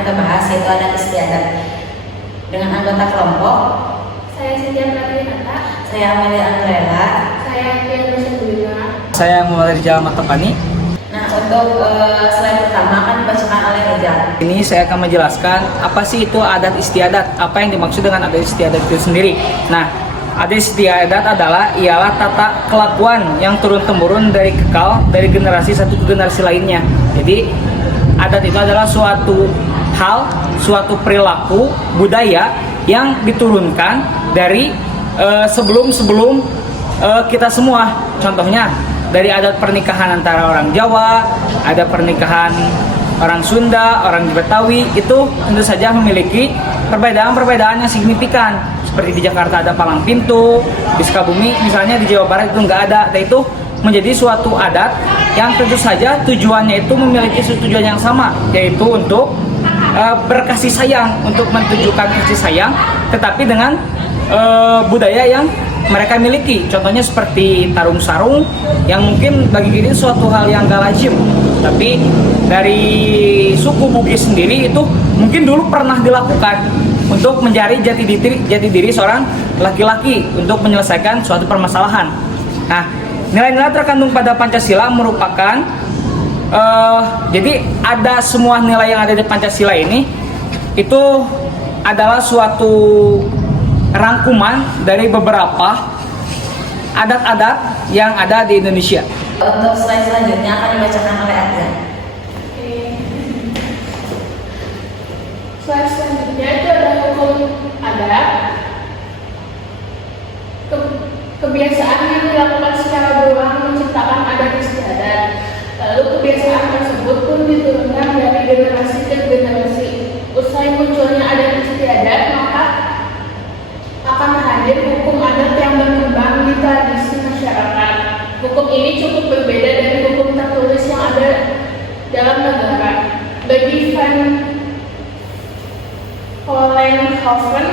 kita bahas yaitu adat istiadat. Dengan anggota kelompok, Saya Sintia Pratrinata. saya Amelia Andrela. Saya Kian Bersembunyi. Saya Muhammad Rijal Matapani. Nah, untuk slide pertama akan dibacakan oleh Rizal. Ini saya akan menjelaskan apa sih itu adat istiadat, apa yang dimaksud dengan adat istiadat itu sendiri. Nah, adat istiadat ialah tata kelakuan yang turun-temurun dari generasi satu ke generasi lainnya. Jadi, adat itu adalah suatu hal, suatu perilaku budaya yang diturunkan dari sebelum kita semua. Contohnya dari adat pernikahan antara orang Jawa, ada pernikahan orang Sunda, orang Betawi, itu tentu saja memiliki perbedaan-perbedaan yang signifikan. Seperti di Jakarta ada palang pintu, di Sukabumi misalnya, di Jawa Barat itu nggak ada. Dan itu menjadi suatu adat yang tentu saja tujuannya itu memiliki tujuan yang sama, yaitu untuk berkasih sayang, untuk menunjukkan kasih sayang, tetapi dengan budaya yang mereka miliki. Contohnya seperti tarung sarung yang mungkin bagi kita suatu hal yang gak lazim, tapi dari suku Bugis sendiri itu mungkin dulu pernah dilakukan untuk mencari jati diri seorang laki-laki untuk menyelesaikan suatu permasalahan. Nah, nilai-nilai terkandung pada Pancasila merupakan jadi ada semua nilai yang ada di Pancasila ini itu adalah suatu rangkuman dari beberapa adat-adat yang ada di Indonesia. Untuk slide selanjutnya akan dibacakan oleh Arjan. Slide selanjutnya itu ada hukum adat. Kebiasaan yang dilakukan secara berulang menciptakan adat istiadat. Lalu kebiasaan tersebut pun diturunkan dari generasi ke generasi. Usai munculnya adat istiadat, maka akan hadir hukum adat yang berkembang di tradisi masyarakat. Hukum ini cukup berbeda dari hukum tertulis yang ada dalam negara. Bagi Van Vollenhoven,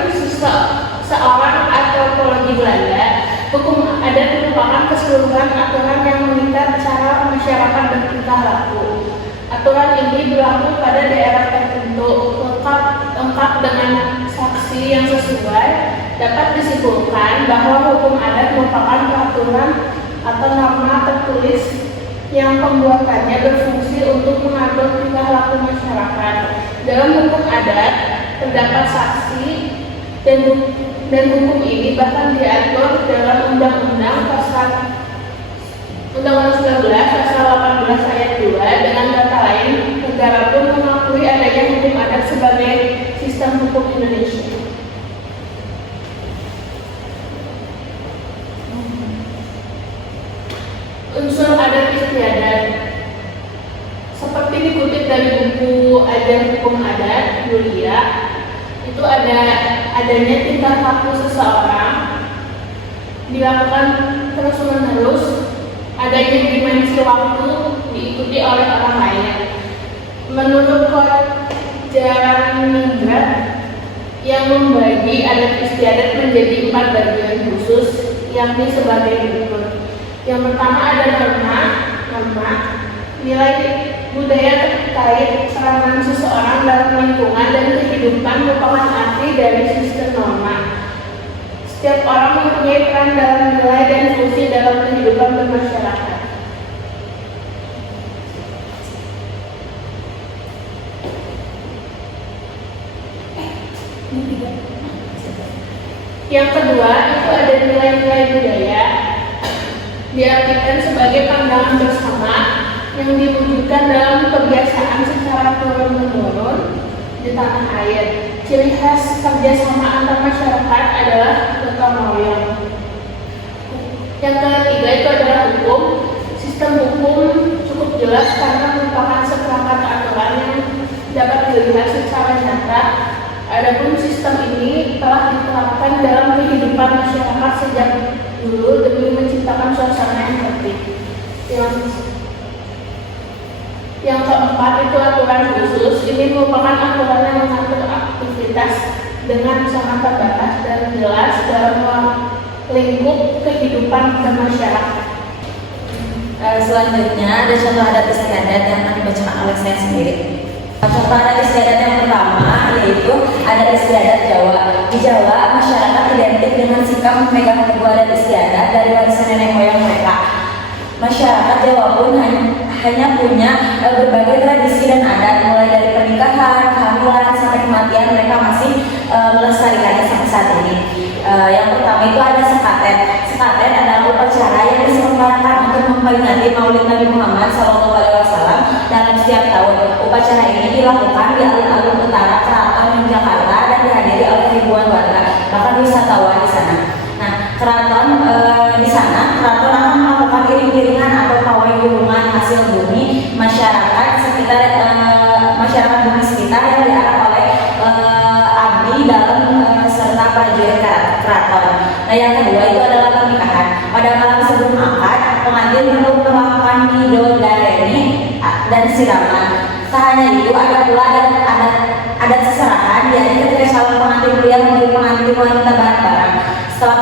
seorang antropologi Belanda, hukum adat merupakan keseluruhan aturan yang mengikat cara masyarakat bertingkah laku. Aturan ini berlaku pada daerah tertentu, lengkap dengan saksi yang sesuai. Dapat disimpulkan bahwa hukum adat merupakan peraturan atau norma tertulis yang pembuatannya berfungsi untuk mengatur tingkah laku masyarakat. Dalam hukum adat terdapat saksi dan hukum ini bahkan diatur dalam Undang-Undang 19 Pasal 18 ayat 2. Dengan kata lain, negara pun mengakui adanya hukum adat sebagai sistem hukum Indonesia. Unsur adat istiadat seperti dikutip dari buku Ajar Hukum Adat Yulia, itu adanya tingkah laku seseorang dilakukan terus-menerus, adanya dimensi waktu diikuti oleh orang lain. Menurut Jaraningrat yang membagi adat istiadat menjadi 4 bagian khusus, yakni sebagai berikut. Yang pertama ada norma, nilai budaya terkait peranan seseorang dalam lingkungan dan kehidupan merupakan arti dari sistem norma. Setiap orang mempunyai peran dalam nilai dan fungsi dalam kehidupan bermasyarakat. Yang kedua itu ada nilai-nilai budaya, diartikan sebagai pandangan bersama yang diwujudkan dalam kebiasaan secara turun-menurun di tanah air. Ciri khas kerjasama antar masyarakat adalah gotong royong. Yang ketiga itu adalah hukum. Sistem hukum cukup jelas karena merupakan seperangkat aturan yang dapat dilihat secara nyata. Adapun sistem ini telah diterapkan dalam kehidupan masyarakat sejak dulu demi menciptakan suasana yang tertib. Yang keempat itu aturan khusus. Ini merupakan aturan yang mengatur aktivitas dengan sangat terbatas dan jelas dalam lingkup kehidupan bermasyarakat. Selanjutnya ada contoh adat istiadat yang akan dibacakan oleh saya sendiri. Contoh adat istiadat yang pertama adat istiadat Jawa. Di Jawa, masyarakat identik dengan sikap memegang teguh adat istiadat dari warisan nenek moyang mereka. Masyarakat Jawa pun hanya punya berbagai tradisi dan adat, mulai dari pernikahan, kehamilan, sampai kematian, mereka masih melestarikannya sampai saat ini. Yang pertama itu ada sekaten. Sekaten adalah upacara yang diselenggarakan untuk memperingati Maulid Nabi Muhammad SAW dalam setiap tahun. Upacara ini dilakukan di alun-alun utara Keraton Jakarta dan dihadiri oleh ribuan warga, bahkan wisatawan di sana. Nah, keraton di sana, keraton akan melakukan iring-iringan atau pawai gulungan hasil bumi masyarakat sekitar masyarakat bumi sekitar yang diarah oleh abdi dalam serta prajurit keraton. Nah, yang kedua itu adalah pernikahan. Pada malam sebelum akad, pengantin perlu melakukan midodareni dan siraman. Tak hanya itu, ada pula adat seserahan, yakni ketika calon pengantin pria memberi pengantin wanita barang-barang. Setelah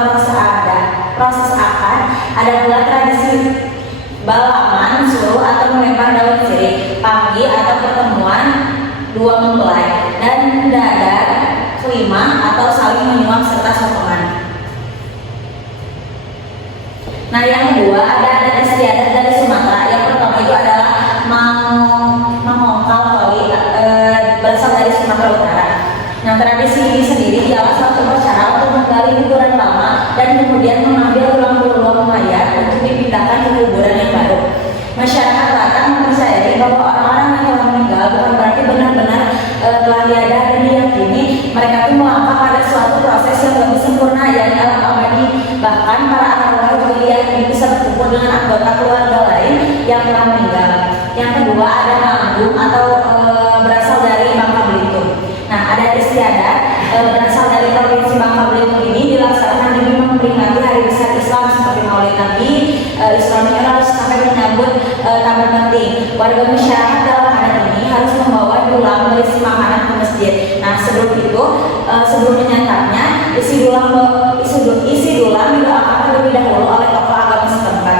proses akad, ada pula tradisi balaman, suruh atau melempar daun sirih, panggi atau pertemuan dua mempelai, dan dadar kelima atau saling menyuap serta sokongan. Nah, yang kedua ada adat istiadat dari Sumatera. Yang pertama itu adalah mangongkal koli, berasal dari Sumatera Utara. Nah, tradisi ini sendiri ialah suatu upacara untuk menggali kuburan lama dan kemudian mengambil tulang-tulang mayat untuk dipindahkan ke kuburan yang baru. Masyarakat Batak mempercayai bahwa orang-orang yang telah meninggal bukan berarti benar-benar telah tiada, dan diyakini mereka itu melangkah pada suatu proses yang lebih sempurna, yakni alam abadi. Bahkan para arwah juga diyakini bisa berkumpul dengan anggota keluarga lain yang telah meninggal. Yang kedua ada manggung atau berasal dari Bangka Belitung. Nah, adat istiadat berasal dari provinsi Bangka Belitung ini dilaksanakan demi memperingati hari besar Islam seperti Maulid Nabi, Isra Mi'raj, sampai menyambut Taman Penting. Warga masyarakat dalam adat ini harus membawa dulang berisi makanan ke masjid. Nah, sebelum itu, sebelum menyantapnya, isi dulang didoakan terlebih dahulu oleh tokoh agama setempat.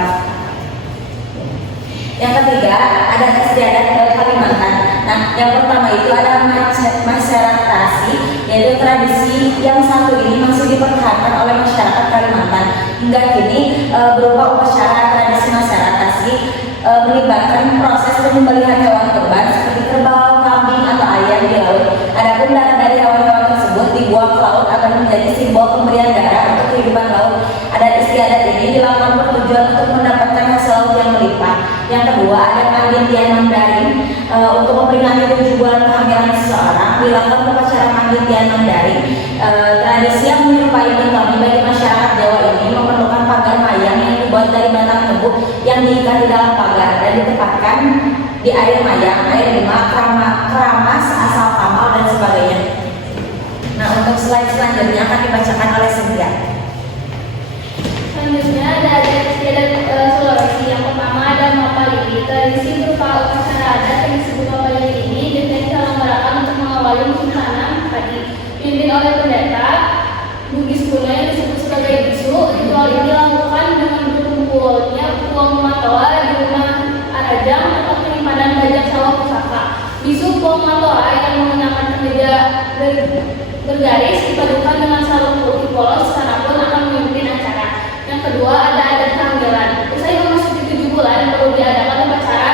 Yang ketiga, adat istiadat Kalimantan. Nah, yang pertama itu ada masyarakatasi, yaitu tradisi yang satu ini masih dipertahankan oleh masyarakat Kalimantan hingga kini, berupa upacara tradisi masyarakatasi melibatkan proses penyembelihan hewan kurban seperti kerbau, kambing, atau ayam di laut. Adapun darah dari hewan-hewan tersebut dibuang ke laut agar menjadi simbol pemberian darah untuk kehidupan laut. Adat istiadat ini dilakukan bertujuan untuk mendapatkan hasil laut yang melimpah. Yang kedua ada Mandintian Mandarin. Untuk memperingati 7 bulan kehamilan seseorang dilakukan upacara Mandintian Mandarin. Tradisi yang menyerupai metode bagi masyarakat Jawa ini memerlukan pagar mayang yang dibuat dari batang tebu yang diikat di dalam pagar dan ditempatkan di air mayang, air limbah, keramas, asal kamal, dan sebagainya. Nah, untuk slide selanjutnya akan dibacakan oleh Cynthia. Selanjutnya ada adat istiadat Sulawesi. Yang pertama ada Mapalili. Tradisi berupa upacara adat yang disebut Mapalili ini biasanya diselenggarakan untuk mengawali musim tanam padi. Dipimpin oleh pendeta Bugis kuno yang disebut sebagai bisu. Ritual ini dilakukan dengan berkumpulnya uang matoa di rumah Arajang atau penyimpanan bajak sawah pusaka. Bisu Puang Matoa yang mengenakan kemeja bergaris dipadukan dengan sarung putih polos, sana pun akan memimpin acara. Yang kedua ada adat kehamilan. Usai memasuki 7 bulan perlu diadakan upacara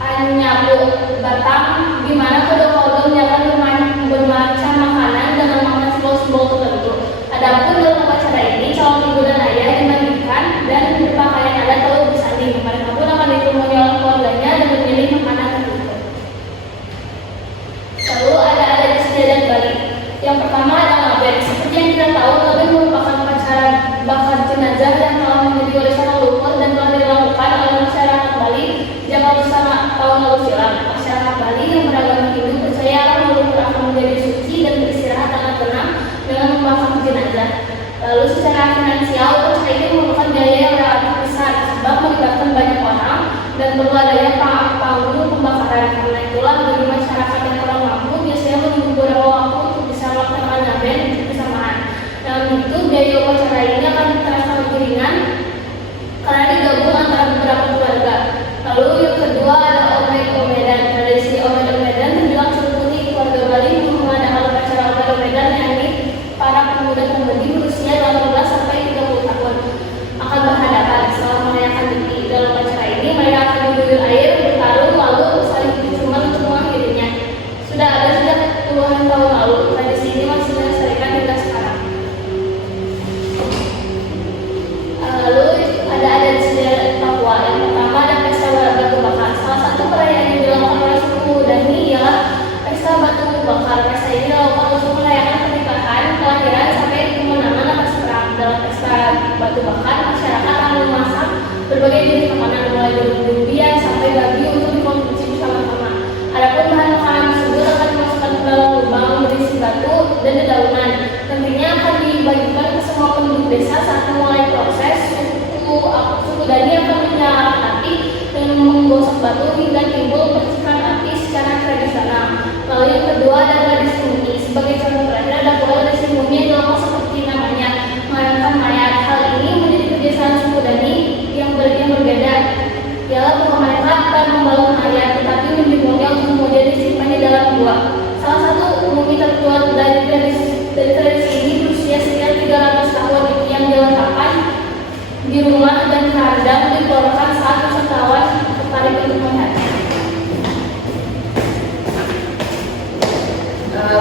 anyapu batang, di mana kedua keluarga akan bermacam makanan dan memakan simbol-simbol tertentu. Adapun dalam upacara ini calon ibu dan ayah dimandikan dan berpakaian adat lalu bersanding. Mereka pun akan ditemui oleh keluarganya dan memilih makanan tertentu. Lalu ada adat istiadat Bali. Yang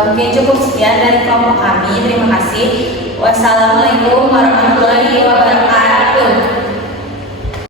Mungkin cukup sekian dari kelompok kami. Terima kasih. Wassalamualaikum warahmatullahi wabarakatuh.